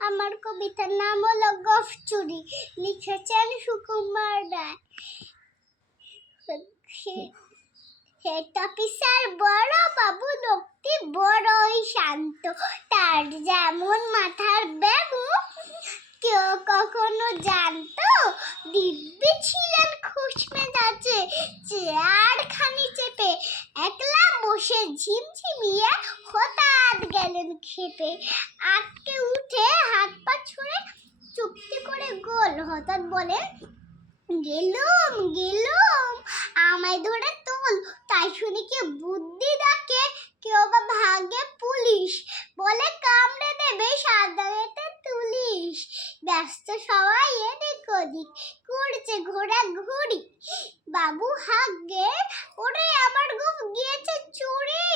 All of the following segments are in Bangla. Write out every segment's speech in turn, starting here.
আমার কবিতার নাম হলো গফ চুরি। লিখেছেন সুকুমার রায়। বড় বাবু, লোকটি বড়ই শান্ত। তার যেমন মাথার ব্যামু কেউ কখনো জানতো গেলেন খেপে আটকে উঠে হাত পা ছুঁড়ে চুপটি করে গোল হঠাৎ বলেন গেলুম গেলুম, আমায় ধরে তোল। তাই শুনে কি বুদ্ধি ডাকে, কেউ বা ভাগে পুলিশ। বলে, কামড়ে দেবে সাদাতে তুলিস ব্যস্ত সবাই এদিক ওদিক করছে ঘোরা ঘুরি বাবু হাগে ওরে আমার গোফ গিয়েছে চুরি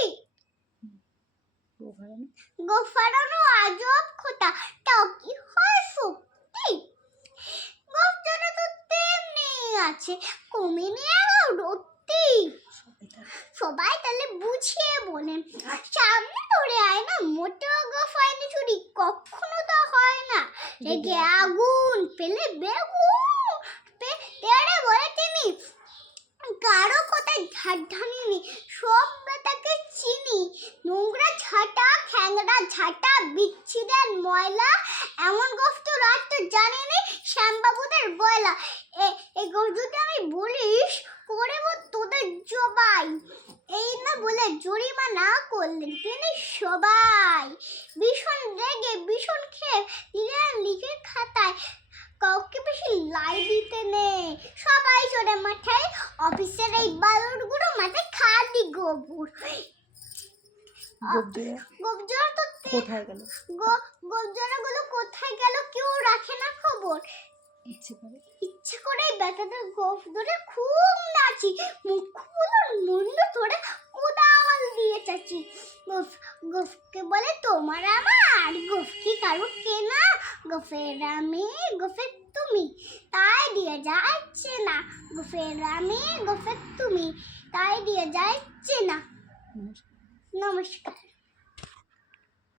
গোফারানো? আজব তাও কি হয় সত্যি? তো তেমনি আছে আর রত্তি। সবাই তাহলে বুঝিয়ে সামনে ধরে আয় না চুরি কখনো তো হয় না। রেগে আগুন পেলে বেগুন বলে তিনি। কারও কোথায় ঝাড় সব ঝাঁটা, বিচ্ছিদের ময়লা, এমন গোফ রাত তো জানিনি, শ্যামবাবুদের বয়লা। এই গোফ আমি বলিস করে তোদের জবাই। এই না বলে জরিমানা করলেন তিনি সবাই। ভীষণ রেগে, ভীষণ খেয়ে দিলেন লিখে খাতায় কাউকে বেশি লাই দিতে নেই। সবাই চলে মাথায় অফিসের এই বালুরগুলো মাথায় খাদি গোবর। কোথায় গেল? গো- গোবজোড়াগুলো কোথায় গেল কেউ রাখে না খবর। ইচ্ছে করে। ইচ্ছে করে বেটাদের গোফ ধরে খুব নাচি মুখগুলোর মুন্ড ধরে উদাল দিয়ে চাচি। গোফ গোফকে বলে তোমার আমার গোফ কি কারও কেনা? গোফের আমি গোফের তুমি। তাই দিয়ে যাচ্ছে না গোফের আমি গোফের তুমি। তাই দিয়ে যাচ্ছে না। নমস্কার।